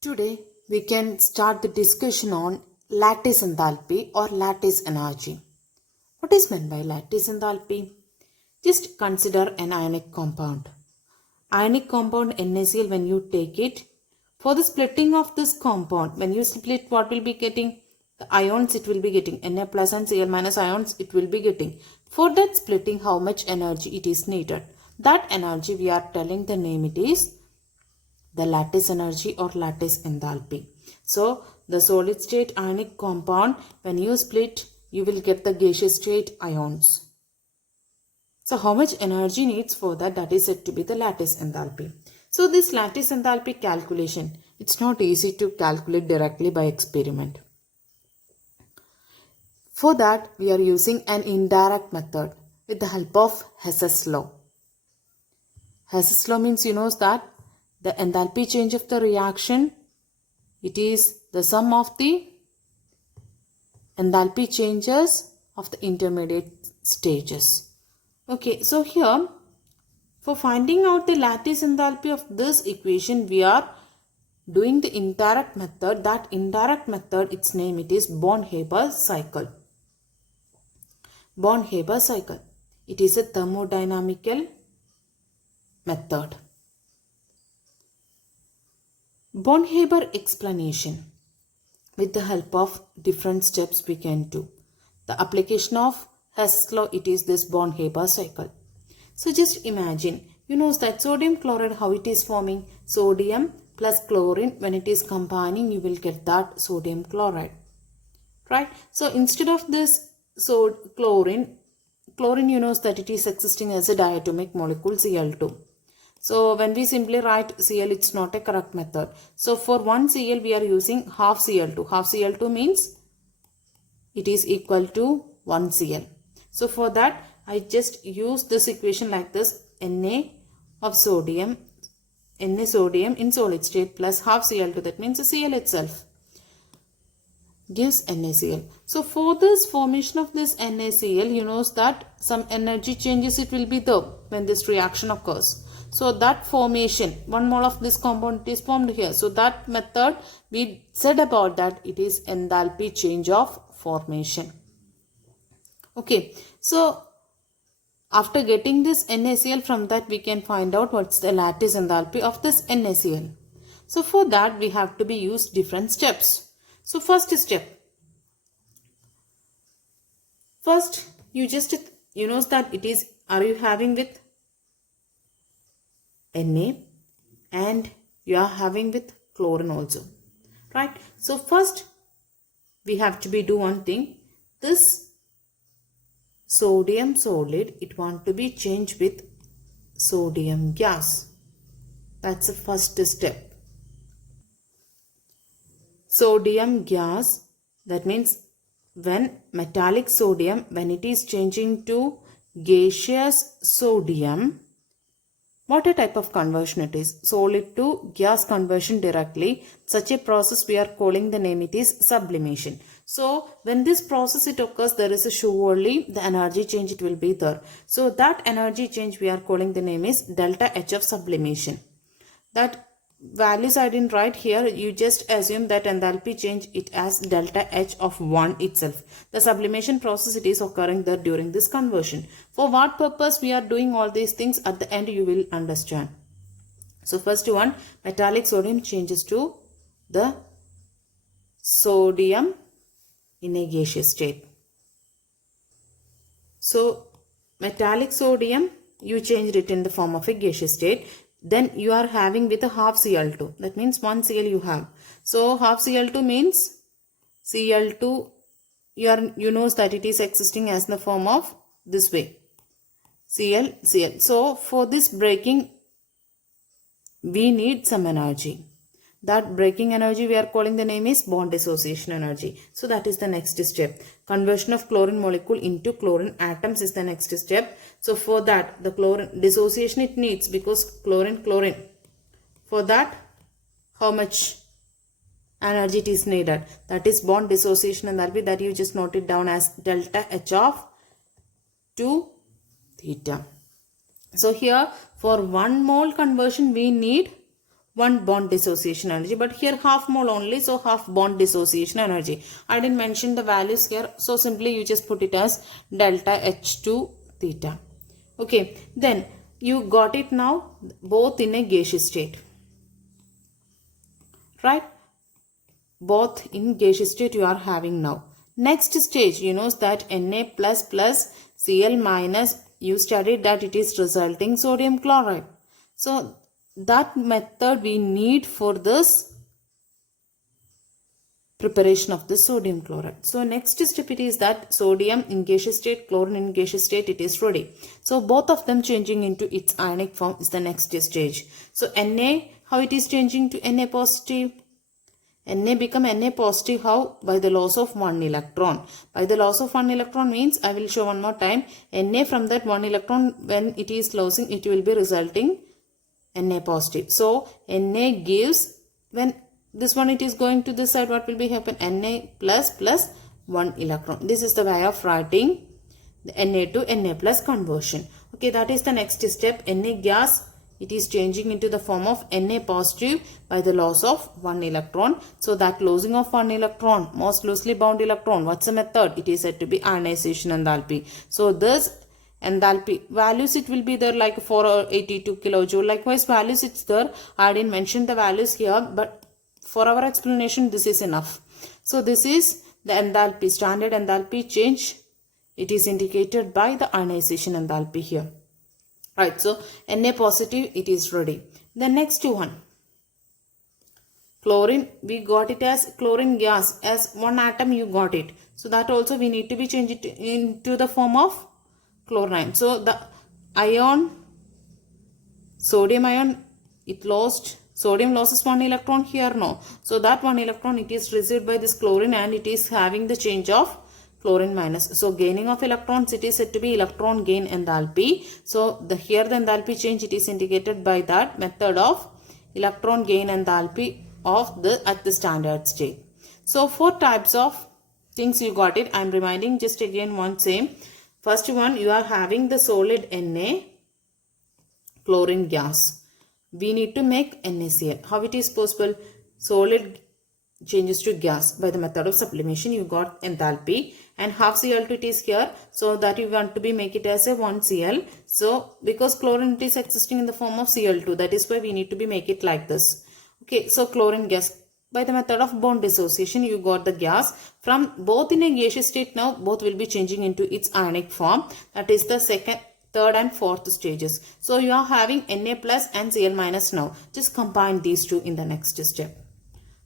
Today we can start the discussion on lattice enthalpy or lattice energy. What is meant by lattice enthalpy? Just consider an ionic compound. Ionic compound NaCl, when you take it, for the splitting of this compound, when you split, what will be getting? The ions it will be getting, Na plus and Cl minus ions it will be getting. For that splitting, how much energy it is needed? That energy we are telling the name it is the lattice energy or lattice enthalpy. So the solid state ionic compound, when you split, you will get the gaseous state ions. So how much energy needs for that? That is said to be the lattice enthalpy. So this lattice enthalpy calculation, it's not easy to calculate directly by experiment. For that, we are using an indirect method with the help of Hess's law. Hess's law means you know that the enthalpy change of the reaction, it is the sum of the enthalpy changes of the intermediate stages. Okay, so here for finding out the lattice enthalpy of this equation, we are doing the indirect method. That indirect method, its name it is Born-Haber cycle. Born-Haber cycle. It is a thermodynamical method. Born-Haber explanation. With the help of different steps we can do. The application of Hess's law, it is this Born-Haber cycle. So just imagine, you know that sodium chloride, how it is forming? Sodium plus chlorine, when it is combining, you will get that sodium chloride. Right? So instead of this chlorine you know that it is existing as a diatomic molecule Cl2. So when we simply write Cl, it's not a correct method. So for 1 Cl, we are using half Cl2. Half Cl2 means it is equal to 1 Cl. So for that, I just use this equation like this. Na of sodium, Na sodium in solid state plus half Cl2. That means the Cl itself gives NaCl. So for this formation of this NaCl, you know that some energy changes it will be there when this reaction occurs. So that formation, 1 mole of this compound is formed here. So that method we said about that, it is enthalpy change of formation. Okay, so after getting this NaCl, from that we can find out what's the lattice enthalpy of this NaCl. So for that we have to be used different steps. So first step. First you know that it is, are you having with Na and you are having with chlorine also, right? So first we have to do one thing. This sodium solid, it want to be changed with sodium gas. That's the first step. Sodium gas, that means when metallic sodium, when it is changing to gaseous sodium, what a type of conversion it is? Solid to gas conversion directly. Such a process we are calling the name it is sublimation. So when this process it occurs, there is a surely the energy change it will be there. So that energy change we are calling the name is delta H of sublimation. That values I didn't write here, you just assume that enthalpy change it as delta H of 1 itself. The sublimation process it is occurring there during this conversion. For what purpose we are doing all these things, at the end you will understand. So first one, metallic sodium changes to the sodium in a gaseous state. So metallic sodium, you changed it in the form of a gaseous state. Then you are having with a half Cl2. That means 1 Cl you have. So half Cl2 means Cl2, you know that it is existing as the form of this way. Cl. So for this breaking, we need some energy. That breaking energy we are calling the name is bond dissociation energy. So that is the next step. Conversion of chlorine molecule into chlorine atoms is the next step. So for that, the chlorine dissociation it needs, because chlorine. For that, how much energy it is needed? That is bond dissociation enthalpy, that you just note it down as delta H of 2 theta. So here for 1 mole conversion we need one bond dissociation energy, but here half mole only, so half bond dissociation energy. I didn't mention the values here, so simply you just put it as delta H2 theta. Okay, then you got it now both in a gaseous state, right? Both in gaseous state you are having now. Next stage, you know that Na plus plus Cl minus, you studied that it is resulting sodium chloride. So that method we need for this preparation of the sodium chloride. So next step it is that sodium in gaseous state, chlorine in gaseous state, it is ready. So both of them changing into its ionic form is the next stage. So Na, how it is changing to Na positive? Na become Na positive, how? By the loss of one electron. By the loss of one electron means, I will show one more time, Na from that one electron, when it is losing, it will be resulting Na positive. So Na gives, when this one it is going to this side, what will be happen? Na plus plus 1 electron. This is the way of writing the Na to Na plus conversion. Okay, that is the next step. Na gas, it is changing into the form of Na positive by the loss of 1 electron. So that losing of 1 electron, most loosely bound electron, what's the method? It is said to be ionization enthalpy. So this enthalpy values, it will be there like 482 kilojoule. Likewise values it's there. I didn't mention the values here, but for our explanation this is enough. So this is the enthalpy, standard enthalpy change. It is indicated by the ionization enthalpy here. Right, so Na positive, it is ready. The next one, chlorine, we got it as chlorine gas, as one atom you got it. So that also we need to be changed into the form of chlorine. So the ion, sodium ion, it lost, sodium loses 1 electron here, no. So that 1 electron, it is received by this chlorine and it is having the change of chlorine minus. So gaining of electrons, it is said to be electron gain enthalpy. So here the enthalpy change, it is indicated by that method of electron gain enthalpy of the at the standard state. So 4 types of things you got it. I am reminding just again one same. First one, you are having the solid Na, chlorine gas. We need to make NaCl. How it is possible? Solid changes to gas by the method of sublimation. You got enthalpy and half Cl2 it is here, so that you want to be make it as a 1 Cl. So because chlorine it is existing in the form of Cl2, that is why we need to be make it like this. Okay, so chlorine gas by the method of bond dissociation, you got the gas from both in a gaseous state. Now both will be changing into its ionic form. That is the second, third and fourth stages. So you are having Na plus and Cl minus now. Just combine these two in the next step.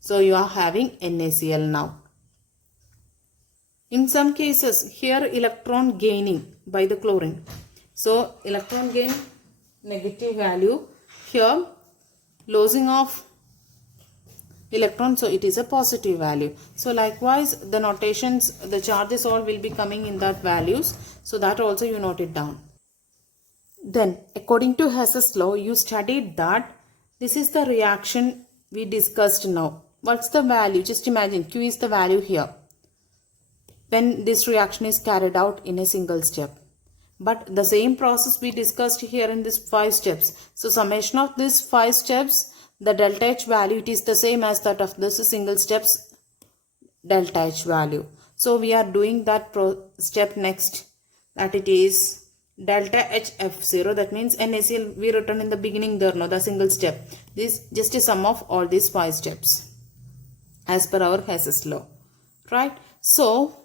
So you are having NaCl now. In some cases, here electron gaining by the chlorine. So electron gain negative value. Here losing of electron, so it is a positive value. So likewise the notations, the charges all will be coming in that values. So that also you note it down. Then according to Hess's law, you studied that this is the reaction we discussed now. What's the value? Just imagine Q is the value here when this reaction is carried out in a single step. But the same process we discussed here in this 5 steps. So summation of these 5 steps, the delta H value, it is the same as that of this single steps delta H value. So we are doing that step next, that it is delta HF0. That means NaCl we written in the beginning there, no, the single step. This just a sum of all these 5 steps as per our Hess's law, right? So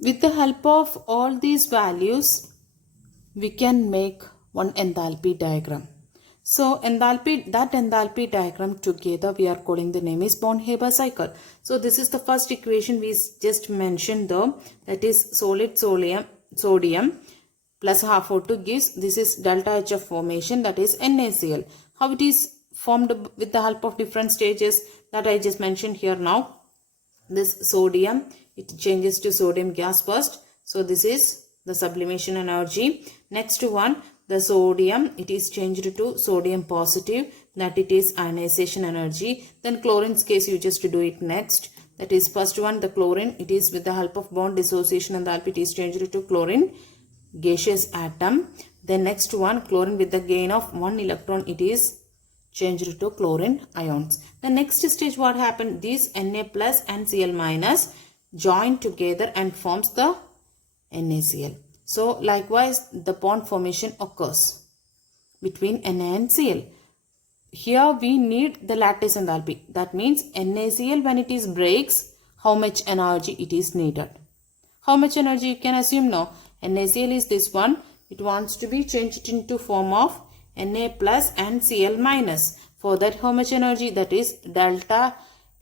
with the help of all these values, we can make one enthalpy diagram. So enthalpy, that enthalpy diagram together we are calling the name is Born-Haber cycle. So this is the first equation we just mentioned though, that is solid sodium plus half O2 gives, this is delta HF formation, that is NaCl. How it is formed with the help of different stages that I just mentioned here now. This sodium, it changes to sodium gas first. So this is the sublimation energy. Next one, the sodium, it is changed to sodium positive, that it is ionization energy. Then chlorine's case, you just do it next. That is first one, the chlorine, it is with the help of bond dissociation enthalpy, it is changed to chlorine gaseous atom. Then next one, chlorine with the gain of 1 electron, it is changed to chlorine ions. The next stage what happened? These Na plus and Cl minus join together and forms the NaCl. So likewise the bond formation occurs between Na and Cl. Here we need the lattice enthalpy. That means NaCl when it is breaks, how much energy it is needed. How much energy you can assume now? NaCl is this one. It wants to be changed into form of Na plus and Cl minus. For that how much energy? That is delta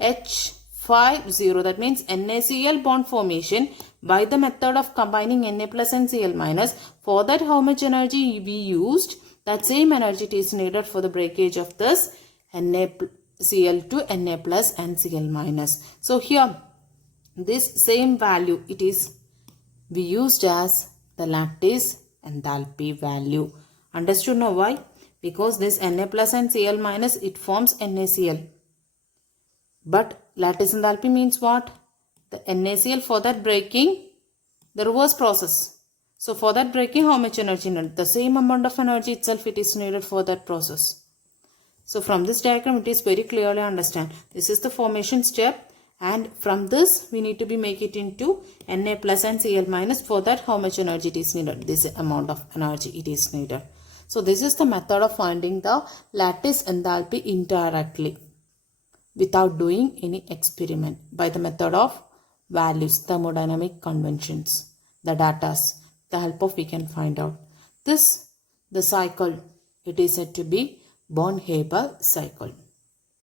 H50. That means NaCl bond formation by the method of combining Na plus and Cl minus. For that how much energy we used? That same energy is needed for the breakage of this NaCl to Na plus and Cl minus. So here this same value it is we used as the lattice enthalpy value. Understood now why? Because this Na plus and Cl minus it forms NaCl. But lattice enthalpy means what? The NaCl for that breaking the reverse process. So for that breaking how much energy needed? The same amount of energy itself it is needed for that process. So from this diagram it is very clearly understand. This is the formation step. And from this we need to be make it into Na plus and Cl minus. For that how much energy it is needed? This amount of energy it is needed. So this is the method of finding the lattice enthalpy indirectly without doing any experiment by the method of values, thermodynamic conventions, the datas, the help of we can find out. The cycle it is said to be Born-Haber cycle.